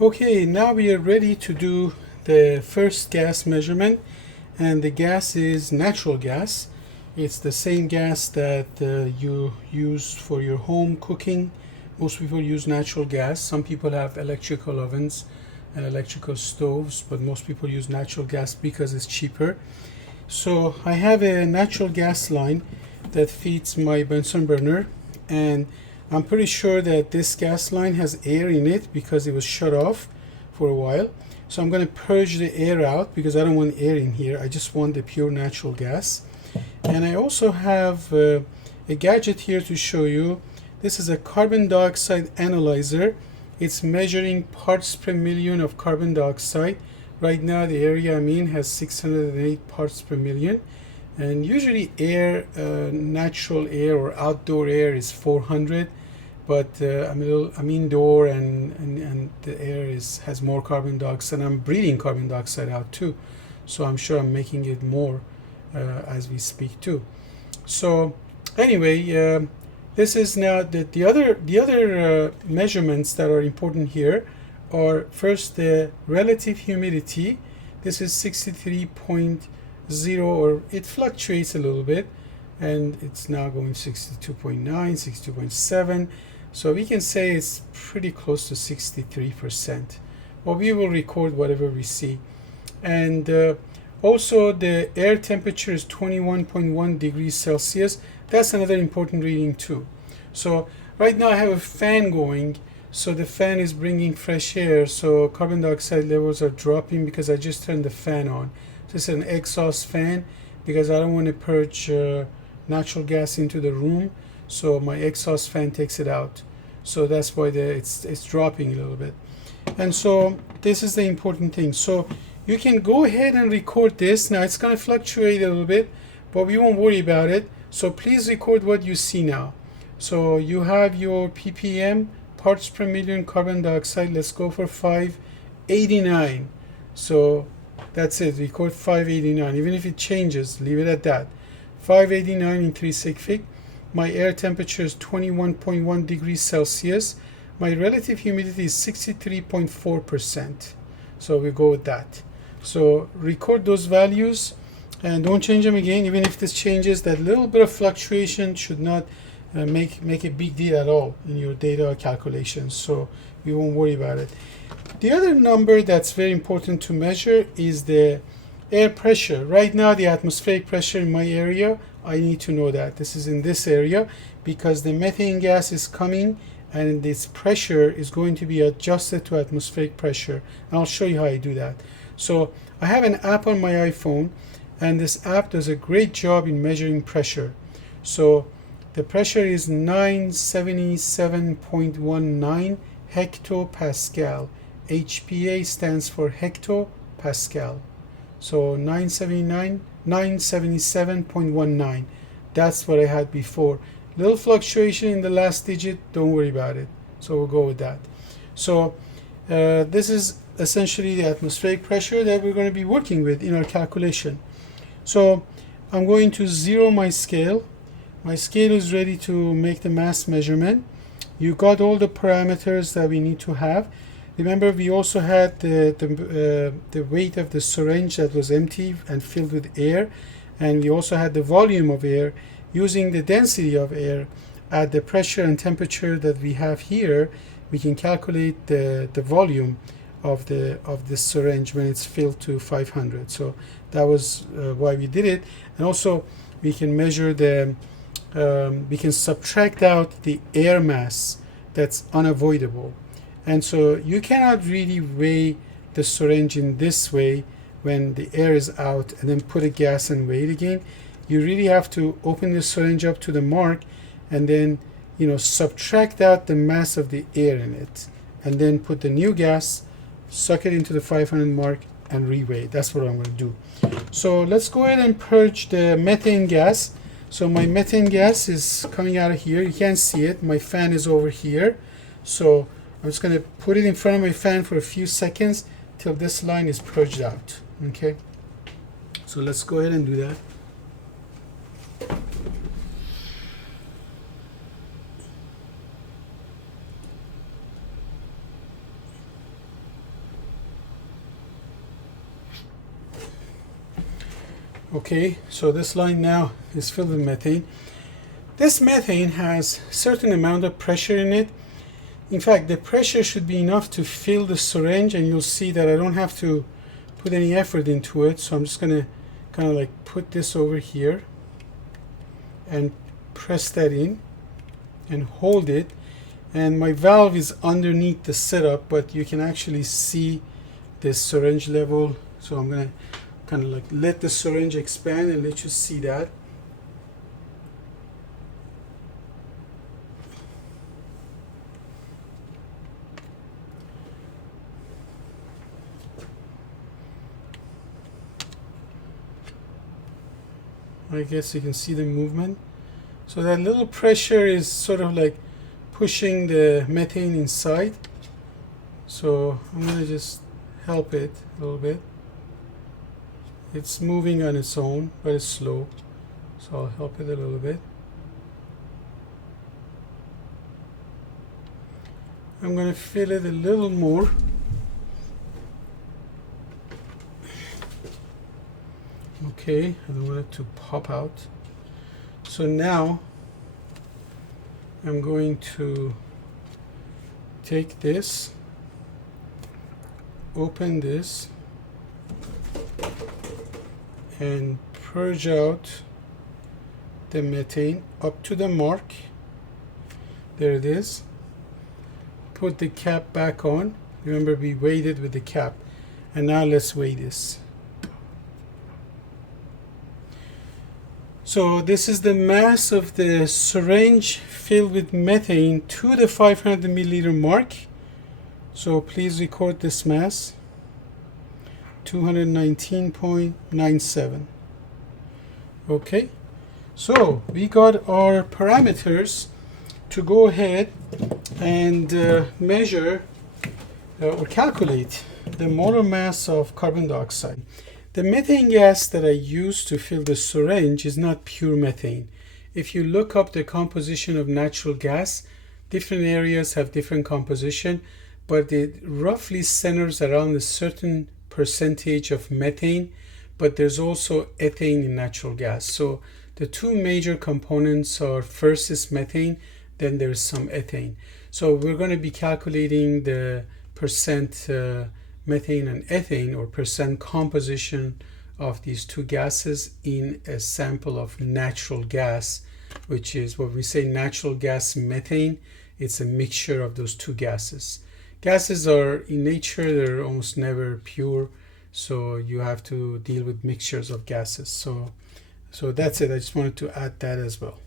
Okay, now we are ready to do the first gas measurement, and the gas is natural gas. It's the same gas that you use for your home cooking. Most people use natural gas. Some people have electrical ovens and electrical stoves, but most people use natural gas because it's cheaper. So I have a natural gas line that feeds my Bunsen burner, and I'm pretty sure that this gas line has air in it because it was shut off for a while. So I'm going to purge the air out because I don't want air in here. I just want the pure natural gas. And I also have a gadget here to show you. This is a carbon dioxide analyzer. It's measuring parts per million of carbon dioxide. Right now the area I'm in has 608 parts per million, and usually air, natural air or outdoor air is 400, but I'm indoor, and the air has more carbon dioxide. I'm breathing carbon dioxide out too, so I'm sure I'm making it more as we speak too. So anyway, this is now the other measurements that are important here are first the relative humidity. This is 63.0, or it fluctuates a little bit, and it's now going 62.9, 62.7. So we can say it's pretty close to 63%. But we will record whatever we see. And also the air temperature is 21.1 degrees Celsius. That's another important reading too. So right now I have a fan going, so the fan is bringing fresh air, so carbon dioxide levels are dropping because I just turned the fan on. This is an exhaust fan because I don't want to purge natural gas into the room, so my exhaust fan takes it out. So that's why it's dropping a little bit. And so this is the important thing. So you can go ahead and record this. Now it's going to fluctuate a little bit, but we won't worry about it. So please record what you see now. So you have your ppm, parts per million carbon dioxide. Let's go for 589. So that's it. Record 589. Even if it changes, leave it at that. 589 in 3 sig fig. My air temperature is 21.1 degrees Celsius. My relative humidity is 63.4%. So we go with that. So record those values and don't change them again. Even if this changes, that little bit of fluctuation should not make a big deal at all in your data calculations. So you won't worry about it. The other number that's very important to measure is the air pressure. Right now the atmospheric pressure in my area, I need to know that. This is in this area because the methane gas is coming and this pressure is going to be adjusted to atmospheric pressure. And I'll show you how I do that. So I have an app on my iPhone, and this app does a great job in measuring pressure. So the pressure is 977.19 hectopascal. HPA stands for hectopascal. So 977.19. That's what I had before. Little fluctuation in the last digit, don't worry about it. So we'll go with that. So this is essentially the atmospheric pressure that we're going to be working with in our calculation. So I'm going to zero my scale. My scale is ready to make the mass measurement. You got all the parameters that we need to have. Remember, we also had the weight of the syringe that was empty and filled with air, and we also had the volume of air. Using the density of air at the pressure and temperature that we have here, we can calculate the volume of the syringe when it's filled to 500. So that was why we did it. And also we can measure we can subtract out the air mass that's unavoidable. And so you cannot really weigh the syringe in this way when the air is out and then put a gas and weigh it again. You really have to open the syringe up to the mark and then subtract out the mass of the air in it, and then put the new gas, suck it into the 500 mark, and reweigh. That's what I'm going to do. So let's go ahead and purge the methane gas. So my methane gas is coming out of here. You can't see it. My fan is over here. So I'm just going to put it in front of my fan for a few seconds till this line is purged out. Okay. So let's go ahead and do that. Okay, so this line now is filled with methane. This methane has certain amount of pressure in it. In fact, the pressure should be enough to fill the syringe, and you'll see that I don't have to put any effort into it. So I'm just going to kind of like put this over here and press that in and hold it. And my valve is underneath the setup, but you can actually see this syringe level. So I'm going to kind of like let the syringe expand and let you see that. I guess you can see the movement. So that little pressure is sort of like pushing the methane inside. So I'm going to just help it a little bit. It's moving on its own, but it's slow. So I'll help it a little bit. I'm going to fill it a little more. Okay, I don't want it to pop out. So now I'm going to take this, open this, and purge out the methane up to the mark. There it is. Put the cap back on. Remember, we weighed it with the cap. And now let's weigh this. So this is the mass of the syringe filled with methane to the 500 milliliter mark. So please record this mass. 219.97. Okay, so we got our parameters to go ahead and measure or calculate the molar mass of carbon dioxide. The methane gas that I use to fill the syringe is not pure methane. If you look up the composition of natural gas, different areas have different composition, but it roughly centers around a certain percentage of methane, but there's also ethane in natural gas. So the two major components are, first is methane, then there's some ethane. So we're going to be calculating the percent methane and ethane, or percent composition of these two gases in a sample of natural gas, which is what we say natural gas methane. It's a mixture of those two gases. Gases are in nature, they're almost never pure, so you have to deal with mixtures of gases. So that's it. I just wanted to add that as well.